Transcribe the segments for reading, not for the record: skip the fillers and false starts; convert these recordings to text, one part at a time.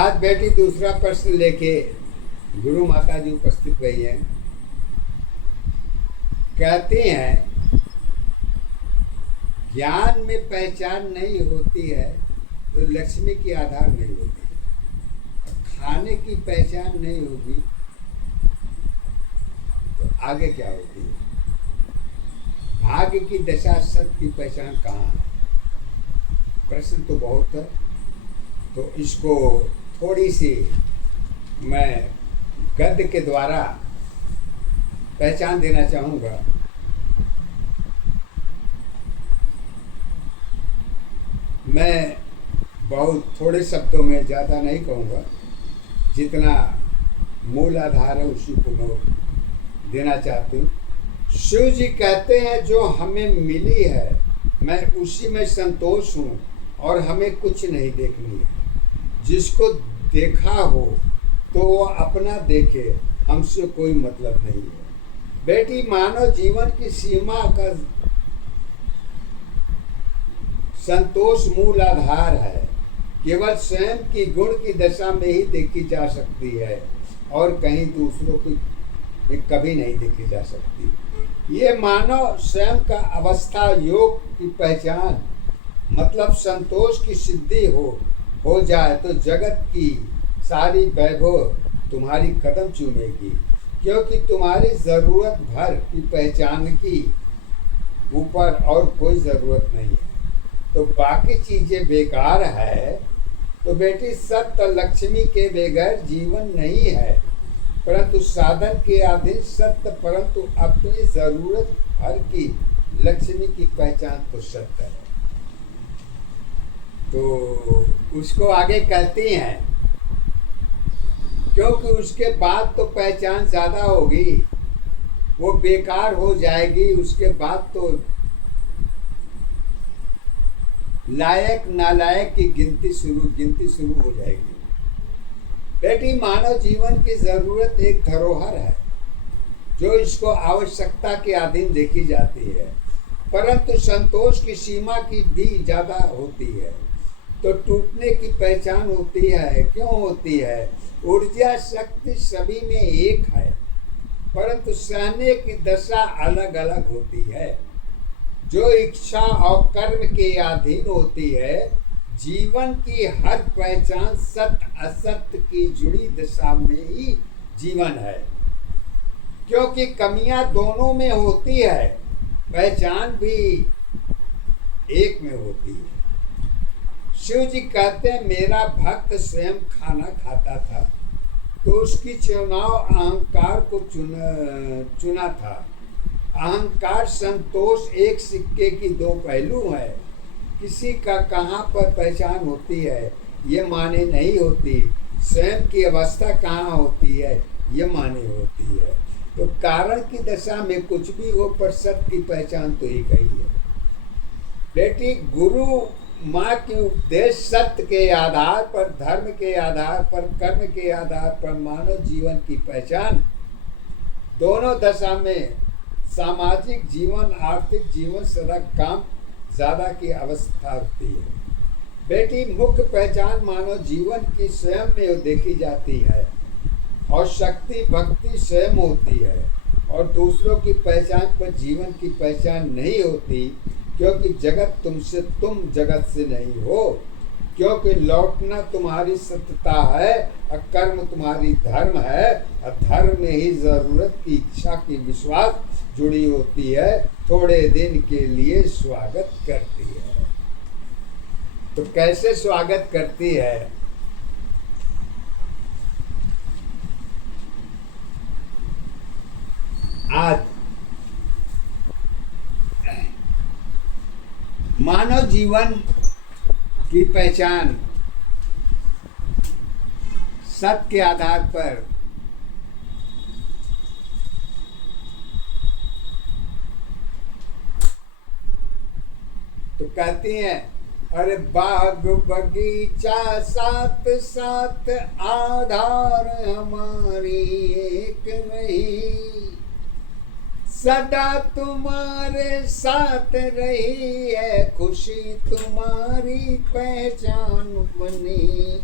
आज बेटी दूसरा प्रश्न लेके गुरु माता जी उपस्थित हुई हैं। कहते हैं ज्ञान में पहचान नहीं होती है तो लक्ष्मी की आधार नहीं होती है। खाने की पहचान नहीं होगी तो आगे क्या होती है। भाग्य की दशा सत की पहचान कहाँ है। प्रश्न तो बहुत है, तो इसको थोड़ी सी मैं गद्य के द्वारा पहचान देना चाहूँगा। मैं बहुत थोड़े शब्दों में, ज़्यादा नहीं कहूँगा, जितना मूल आधार है उसी को मैं देना चाहती हूँ। शिव जी कहते हैं जो हमें मिली है मैं उसी में संतोष हूँ और हमें कुछ नहीं देखनी है। जिसको देखा हो तो वो अपना देखे, हमसे कोई मतलब नहीं है। बेटी मानव जीवन की सीमा का संतोष मूल आधार है। केवल स्वयं की गुण की दशा में ही देखी जा सकती है और कहीं दूसरों की कभी नहीं देखी जा सकती। ये मानव स्वयं का अवस्था योग की पहचान मतलब संतोष की सिद्धि हो जाए तो जगत की सारी वैभव तुम्हारी कदम चूमेगी, क्योंकि तुम्हारी ज़रूरत भर की पहचान की ऊपर और कोई ज़रूरत नहीं है। तो बाकी चीज़ें बेकार है। तो बेटी सत्य लक्ष्मी के बगैर जीवन नहीं है, परंतु साधन के अधीन सत्य, परंतु अपनी ज़रूरत भर की लक्ष्मी की पहचान तो सत्य है। तो उसको आगे कहती हैं क्योंकि उसके बाद तो पहचान ज़्यादा होगी, वो बेकार हो जाएगी। उसके बाद तो लायक नालायक की गिनती शुरू हो जाएगी। बेटी मानव जीवन की ज़रूरत एक धरोहर है जो इसको आवश्यकता के अधीन देखी जाती है, परंतु संतोष की सीमा की भी ज़्यादा होती है। तो टूटने की पहचान होती है। क्यों होती है? ऊर्जा शक्ति सभी में एक है, परंतु सहने की दशा अलग अलग होती है। जो इच्छा और कर्म के अधीन होती है, जीवन की हर पहचान सत्य असत्य की जुड़ी दशा में ही जीवन है, क्योंकि कमियां दोनों में होती है, पहचान भी एक में होती है। शिव जी कहते हैं मेरा भक्त स्वयं खाना खाता था तो उसकी चुनाव अहंकार को चुना था। अहंकार संतोष एक सिक्के की दो पहलू है। किसी का कहाँ पर पहचान होती है ये माने नहीं होती। स्वयं की अवस्था कहाँ होती है ये माने होती है। तो कारण की दशा में कुछ भी हो पर सत्य की पहचान तो एक ही है। बेटी गुरु माँ की उपदेश सत्य के आधार पर, धर्म के आधार पर, कर्म के आधार पर मानव जीवन की पहचान दोनों दशा में सामाजिक जीवन, आर्थिक जीवन, सदा काम ज़्यादा की अवस्था होती है। बेटी मुख्य पहचान मानव जीवन की स्वयं में देखी जाती है और शक्ति भक्ति स्वयं होती है और दूसरों की पहचान पर जीवन की पहचान नहीं होती, क्योंकि जगत तुमसे, तुम जगत से नहीं हो। क्योंकि लौटना तुम्हारी सत्यता है और कर्म तुम्हारी धर्म है और धर्म में ही ज़रूरत की इच्छा की विश्वास जुड़ी होती है। थोड़े दिन के लिए स्वागत करती है। तो कैसे स्वागत करती है? आज मानव जीवन की पहचान सत्य के आधार पर तो कहती हैं अरे बाग बगीचा साथ साथ आधार हमारी एक नहीं, सदा तुम्हारे साथ रही है खुशी तुम्हारी पहचान बनी।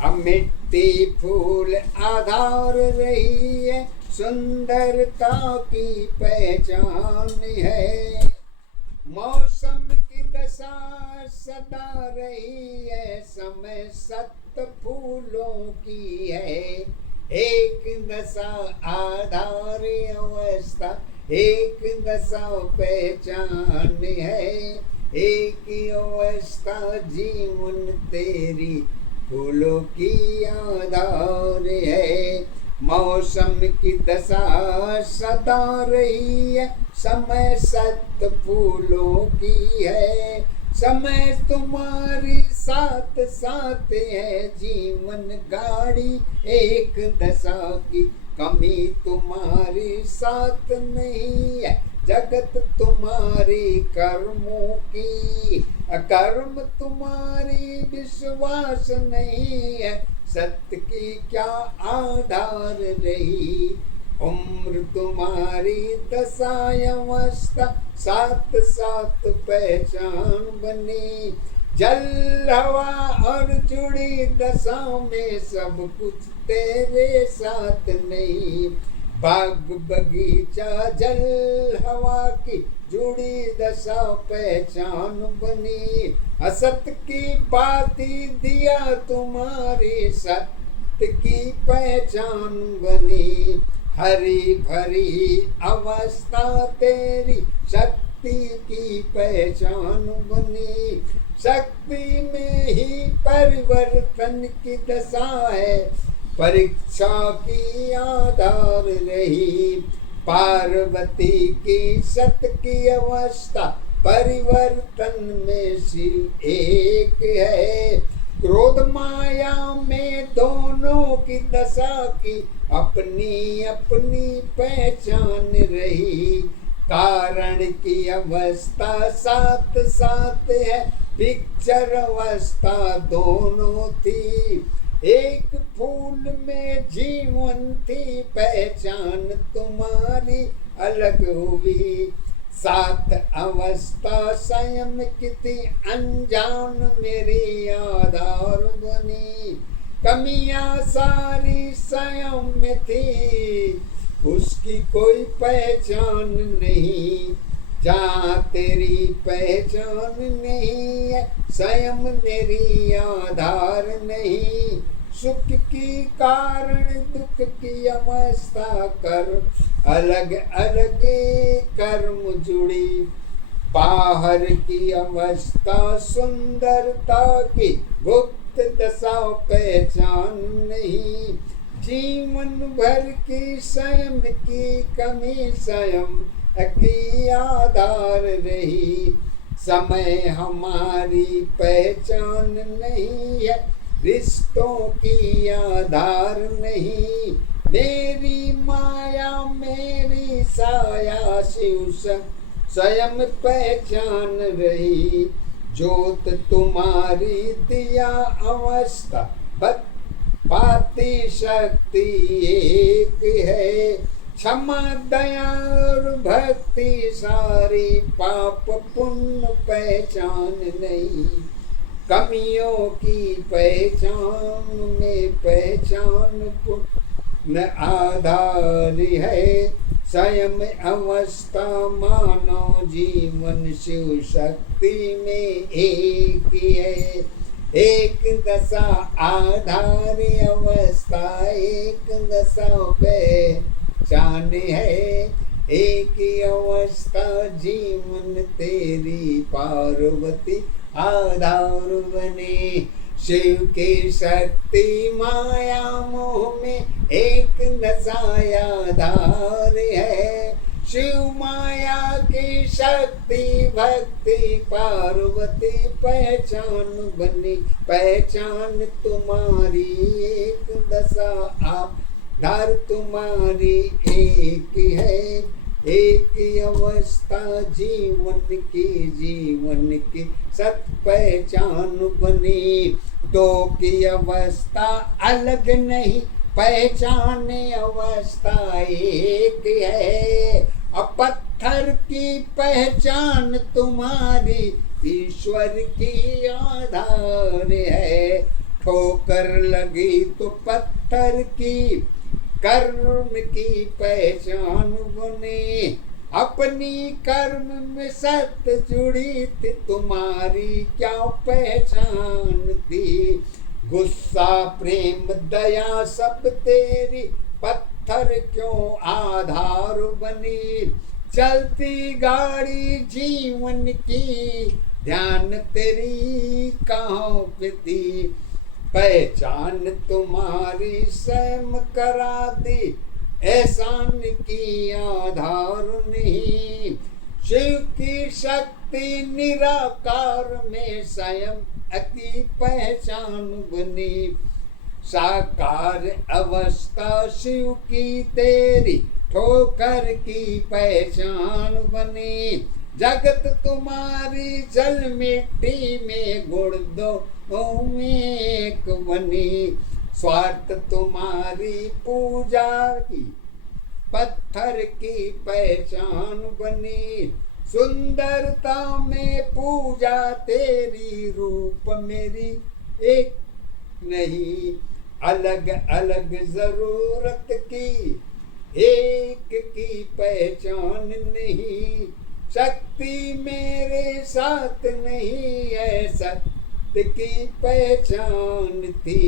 अब मिट्टी फूल आधार रही है, सुंदरता की पहचान है। मौसम की दशा सदा रही है, समय सत्य फूलों की है। एक दशा आधार अवस्था, एक दशा पहचान है। एक अवस्था जीवन तेरी फूलों की आधार है। मौसम की दशा सदा रही है, समय सत्य फूलों की है। समय तुम्हारी साथ साथ है, जीवन गाड़ी एक दशा की। कमी तुम्हारी साथ नहीं है, जगत तुम्हारी कर्मों की। अकर्म तुम्हारी विश्वास नहीं है, सत्य की क्या आधार रही। उम्र तुम्हारी दशावस्था, साथ साथ पहचान बनी। जल हवा और जुड़ी दशा में सब कुछ तेरे साथ नहीं। बाग बगीचा जल हवा की जुड़ी दशा पहचान बनी। असत की बाती दिया तुम्हारी सत्य की पहचान बनी। हरी भरी अवस्था तेरी शक्ति की पहचान बनी। शक्ति में ही परिवर्तन की दशा है, परीक्षा की आधार रही। पार्वती की सत की अवस्था, परिवर्तन में शिव एक है। क्रोध माया में दोनों की दशा की अपनी अपनी पहचान रही। कारण की अवस्था साथ साथ है, पिक्चर अवस्था दोनों थी। एक फूल में जीवन थी, पहचान तुम्हारी अलग हुई। सात अवस्था स्वयं कितनी अनजान मेरी आधार बनी। कमियां सारी स्वयं में थी, उसकी कोई पहचान नहीं। जहाँ तेरी पहचान नहीं है, स्वयं मेरी आधार नहीं। सुख की कारण दुख की अवस्था कर, अलग अलग कर्म जुड़ी। बाहर की अवस्था सुंदरता की, गुप्त दशा पहचान नहीं। जीवन भर की स्वयं की कमी स्वयं की आधार रही। समय हमारी पहचान नहीं है, रिश्तों की आधार नहीं। मेरी माया मेरी साया शिव स्वयं पहचान रही। ज्योत तुम्हारी दिया अवस्था, पाती शक्ति एक है। क्षमा दया और भक्ति सारी, पाप पुण्य पहचान नहीं। कमियों की पहचान में पहचान पुण्य आधार है। स्वयं अवस्था मानव जीवन शिव शक्ति में एक है। एक दशा आधार अवस्था, एक दशा पहचान है। एक अवस्था जीवन तेरी पार्वती आधार बने। शिव की शक्ति माया मोह में एक दशा आधार है। शिव माया की शक्ति भक्ति पार्वती पहचान बनी। पहचान तुम्हारी एक दशा आधार तुम्हारी एक है। एक अवस्था जीवन की सत पहचान बनी। दो की अवस्था अलग नहीं, पहचान अवस्था एक है। पत्थर की पहचान तुम्हारी ईश्वर की आधार है। ठोकर लगी तो पत्थर की कर्म की पहचान बने। अपनी कर्म में सत्य जुड़ी थी तुम्हारी क्या पहचान थी। गुस्सा प्रेम दया सब तेरी पत्थर क्यों आधार बनी। चलती गाड़ी जीवन की ध्यान तेरी कहाँ पे थी। पहचान तुम्हारी स्वयं करा दी एहसान की आधार नहीं। शिव की शक्ति निराकार में स्वयं अति पहचान बनी। साकार अवस्था शिव की तेरी ठोकर की पहचान बनी। जगत तुम्हारी जल मिट्टी में गुण दो में एक बनी। स्वार्थ तुम्हारी पूजा की पत्थर की पहचान बनी। सुंदरता में पूजा तेरी रूप मेरी एक नहीं। अलग अलग जरूरत की एक की पहचान नहीं। शक्ति मेरे साथ नहीं है सत्य की पहचान थी।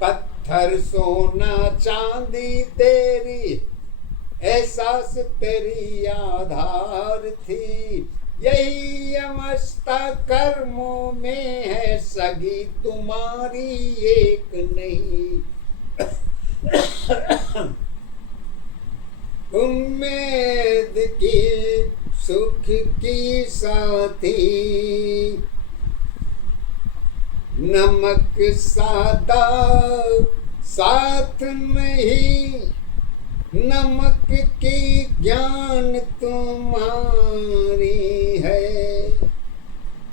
पत्थर सोना चांदी तेरी एहसास तेरी आधार थी। यही अवस्था कर्मों में है सगी तुम्हारी एक नहीं। उम्मीद की सुख की साथी नमक सादा साथ नहीं। नमक की ज्ञान तुम्हारी है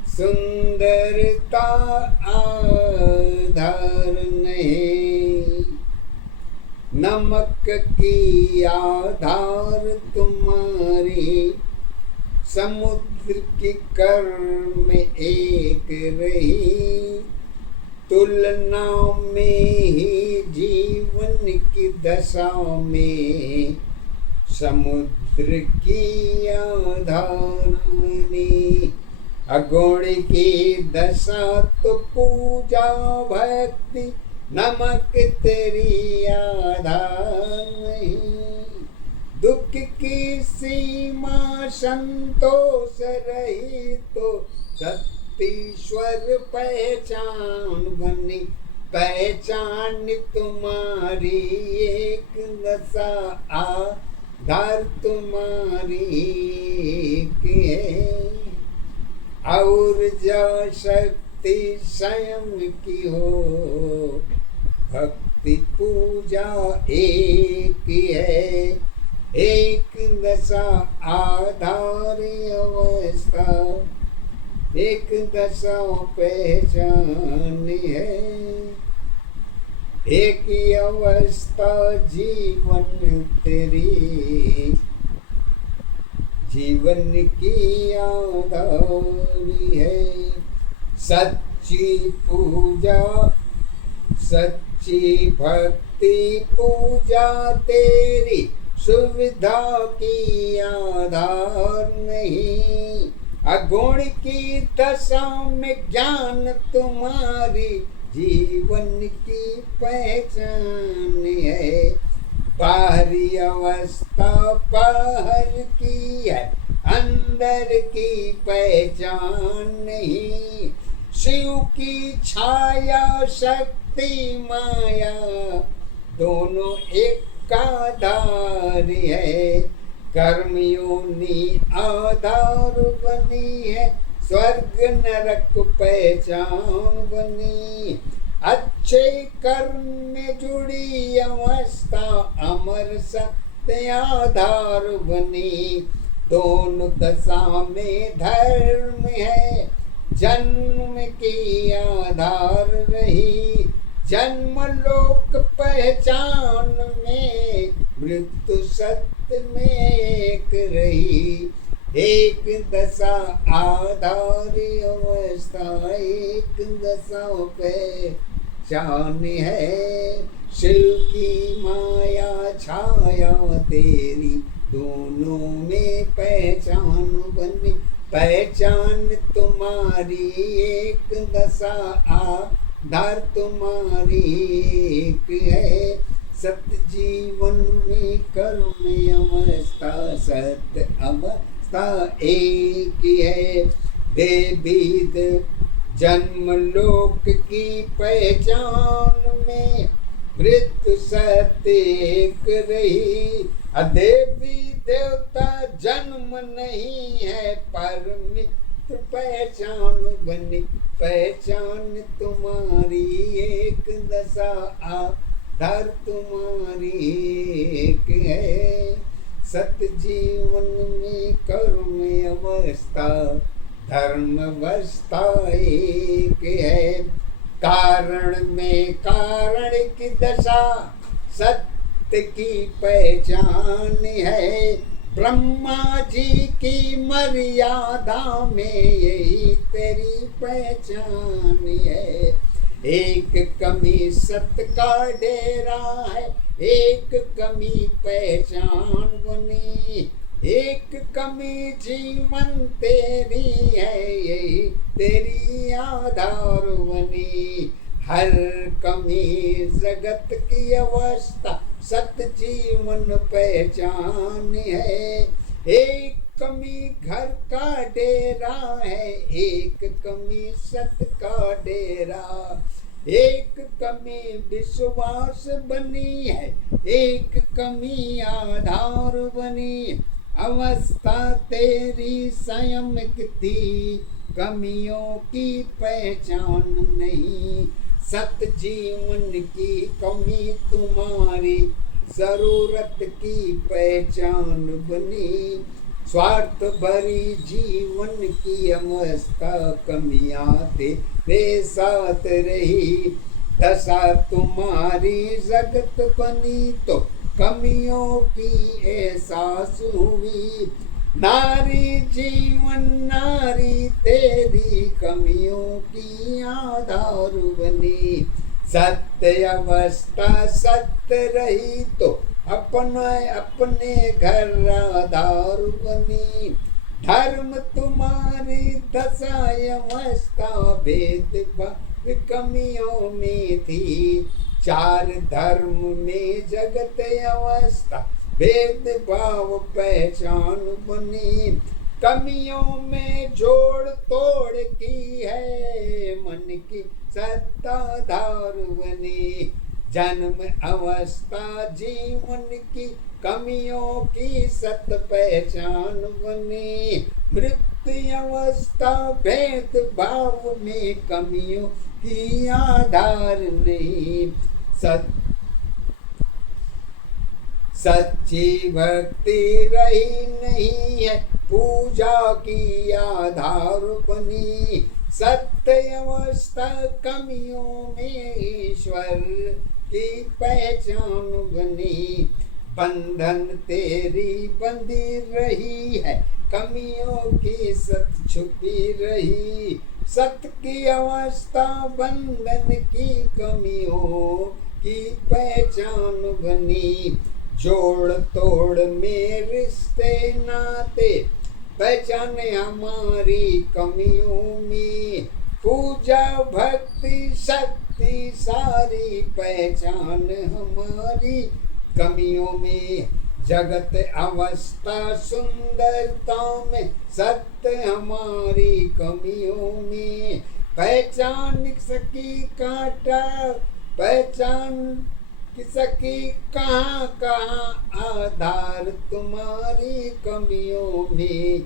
सुंदरता आधार नहीं। नमक की आधार तुम्हारी समुद्र की कर्म एक रही। तुलना में ही जीवन की दशा में समुद्र की आधार बनी। अगुण की दशा तो पूजा भक्ति नमक तेरी आधार नहीं। दुख की सीमा संतोष रही तो सतीश्वर पहचान बनी। पहचान तुम्हारी एक दशा आधार तुम्हारी एक है। और जो शक्ति स्वयं की हो भक्ति पूजा एक है। एक दशा आधार अवस्था एक दशा पहचान है। एक ही अवस्था जीवन तेरी जीवन की आधारी है। सच्ची पूजा सच्ची भक्ति पूजा तेरी सुविधा की आधार नहीं। अगुण की दशा में ज्ञान तुम्हारी जीवन की पहचान है। बाहरी अवस्था बाहर की है अंदर की पहचान नहीं। शिव की छाया शक्ति माया दोनों एक आधार है। कर्म योनि आधार बनी है स्वर्ग नरक पहचान बनी। अच्छे कर्म में जुड़ी अवस्था अमर सत्य आधार बनी। दोनों दशा में धर्म है जन्म की आधार रही। जन्म लोक पहचान में मृत्यु सत्य में एक रही। एक दशा आधार अवस्था एक दशा पे पहचान है। शिव की माया छाया तेरी दोनों में पहचान बनी। पहचान तुम्हारी एक दशा आधार तुम्हारी एक है। सत्य जीवन में कर्म अवस्था सत्य अवस्था एक है। देवी देव जन्म लोक की पहचान में मृत्यु सत्य एक रही। देवी देवता जन्म नहीं है पर मृत्यु पहचान बनी। पहचान तुम्हारी एक दशा आधार तुम्हारी एक है। सत्य जीवन में कर्म अवस्था धर्म अवस्था एक है। कारण में कारण की दशा सत्य की पहचान है। ब्रह्मा जी की मर्यादा में यही तेरी पहचान है। एक कमी सत्य का डेरा है, एक कमी पहचान बनी। एक कमी जीवन तेरी है, यही तेरी आधार बनी। हर कमी जगत की अवस्था सत्य जीवन पहचान है। एक कमी घर का डेरा है, एक कमी सत्य का डेरा। एक कमी विश्वास बनी है, एक कमी आधार बनी। अवस्था तेरी स्वयं की थी, कमियों की पहचान नहीं। सत्य जीवन की कमी तुम्हारी जरूरत की पहचान बनी। स्वार्थ भरी जीवन की अवस्था कमियां तेरे साथ रही। दशा तुम्हारी जगत बनी तो कमियों की एहसास हुई। नारी जीवन नारी तेरी कमियों की आधार बनी। सत्य अवस्था सत्य रही तो अपने घर आधार बनी। धर्म तुम्हारी दशा अवस्था भेदभाव कमियों में थी। चार धर्म में जगत अवस्था भेदभाव पहचान बनी। कमियों में जोड़ तोड़ की है, मन की सत्ताधार बनी। जन्म अवस्था जीवन की कमियों की सत्य पहचान बनी। मृत्यु अवस्था भेदभाव में कमियों की आधार नहीं। सच्ची भक्ति रही नहीं है, पूजा की आधार बनी। सत्य अवस्था कमियों में ईश्वर की पहचान बनी। बंधन तेरी बंधी रही है, कमियों की सत्य छुपी रही। सत्य की अवस्था बंधन की कमियों की पहचान बनी। जोड़ तोड़ में रिश्ते नाते पहचाने हमारी कमियों में। पूजा भक्ति शक्ति सारी पहचान हमारी कमियों में। जगत अवस्था सुंदरता में सत्य हमारी कमियों में। पहचान सकी कांटा पहचान सकी कहाँ कहाँ आधार तुम्हारी कमियों में।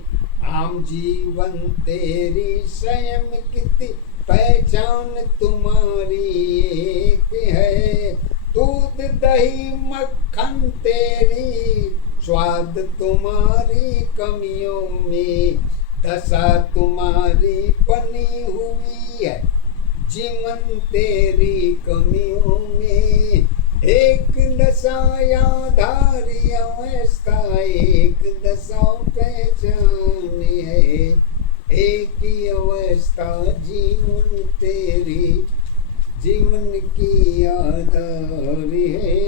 आम जीवन तेरी स्वयं की पहचान तुम्हारी एक है। दूध दही मक्खन तेरी स्वाद तुम्हारी कमियों में। दशा तुम्हारी बनी हुई है, जीवन तेरी कमियों में। एक दशा आधारी अवस्था एक दशा पहचान है। एक ही अवस्था जीवन तेरी जीवन की आधार है।